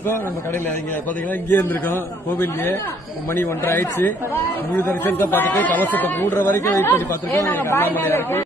இப்போ நம்ம கடையில இங்க பாத்தீங்கன்னா இங்கே இருந்திருக்கோம் கோவில்லையே மணி 1:30 ஆயிடுச்சு. முழு தரிசனத்தை பார்த்துட்டு கலசத்தை மூடுற வரைக்கும் வெயிட் பண்ணி பார்த்துருக்கோம். அண்ணாமலையா இருக்கு.